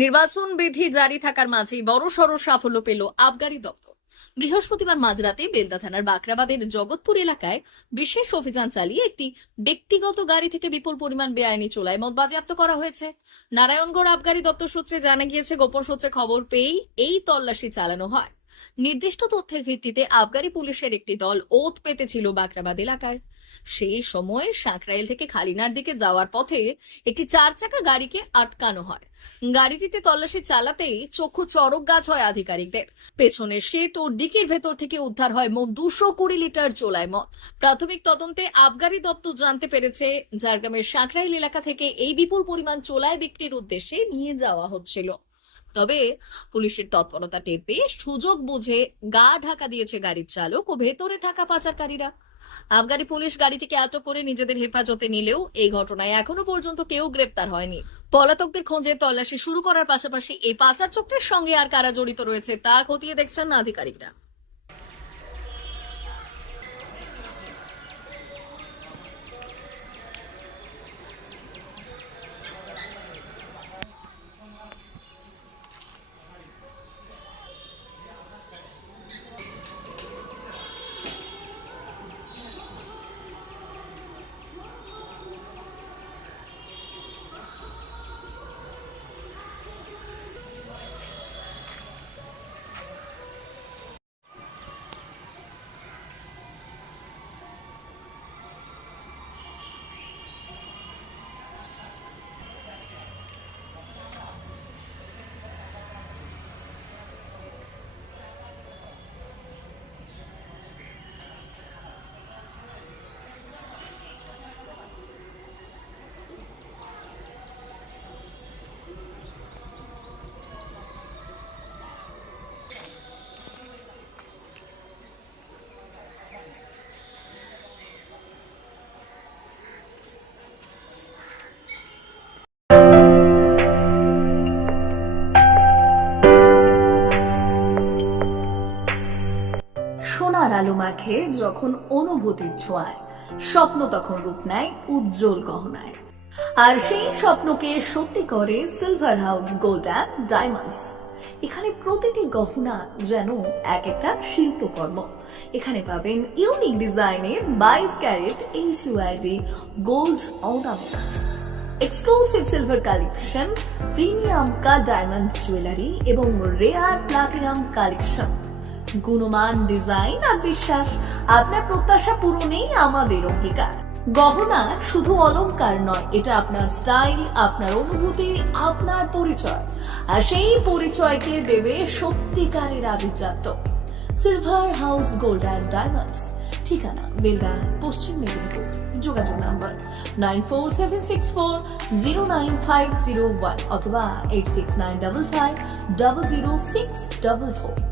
নির্বাচন বিধি জারি থাকার মাঝেই বড়সড় সাফল্য পেল আবগারি দপ্তর। বৃহস্পতিবার মাঝরাতে বেলদা থানার বাকরাবাদের জগৎপুর এলাকায় বিশেষ অভিযান চালিয়ে একটি ব্যক্তিগত গাড়ি থেকে বিপুল পরিমাণ বেআইনি চোলাই মদ বাজেয়াপ্ত করা হয়েছে। নারায়ণগড় আবগারি দপ্তর সূত্রে জানা গিয়েছে, গোপন সূত্রে খবর পেয়েই এই তল্লাশি চালানো হয়। নির্দিষ্ট তথ্যের ভিত্তিতে আবগারি পুলিশের একটি দল ওত পেতেছিল বাকরাবাদ এলাকায়। সেই সময় সাঁকরাইল থেকে খালিনার দিকে যাওয়ার পথে একটি 4 চাকা গাড়িকে আটকানো হয়। গাড়িটিতে তল্লাশি চালাতেই চক্ষু চড়ক গাছ হয় আধিকারিকদের। পেছনের সিট ও ডিকির ভেতর থেকে উদ্ধার হয় মোট 220 লিটার চোলাই মদ। প্রাথমিক তদন্তে আবগারি দপ্তর জানতে পেরেছে, ঝাড়গ্রামের সাঁকরাইল এলাকা থেকে এই বিপুল পরিমাণ চোলাই বিক্রির উদ্দেশ্যে নিয়ে যাওয়া হচ্ছিল। তবে পুলিশের তৎপরতা টের পেয়ে সুযোগ বুঝে গা ঢাকা দিয়েছে গাড়ির চালক ও ভেতরে থাকা পাচারকারীরা। আবগারি পুলিশ গাড়িটিকে আটক করে নিজেদের হেফাজতে নিলেও এই ঘটনায় এখনো পর্যন্ত কেউ গ্রেপ্তার হয়নি। পলাতকদের খোঁজে তল্লাশি শুরু করার পাশাপাশি এই পাচার চক্রের সঙ্গে আর কারা জড়িত রয়েছে তা খতিয়ে দেখছেন আধিকারিকরা। সোনার আলো মাখে যখন অনুভূতির ছোঁয়ায়, স্বপ্ন তখন রূপ নেয় উজ্জ্বল গহনায়। আর সেই স্বপ্নকে সত্যি করে silver house gold and diamonds. এখানে প্রতিটি গহনা যেন এক একটা শিল্পকর্ম। এখানে পাবেন ইউনিক ডিজাইনের 22 carat HUID gold ornaments, exclusive silver collection, premium cut diamond jewellery এবং রেয়ার প্লাটিনাম কালেকশন। গুণমান, ডিজাইন আর বিশ্বাস, আপনার প্রত্যাশা পূরণেই আমাদের অঙ্গীকার। গহনা শুধু অলংকার নয়, এটা আপনার স্টাইল, আপনার অনুভূতি, আপনার পরিচয়। আর সেই পরিচয়কে দেবে সত্যিকারের আভিজাত্য। Silver house gold and diamonds, ঠিকানা বেলদা, পশ্চিম মেদিনীপুর। যোগাযোগ নাম্বার 9476409501 অথবা 8695500644।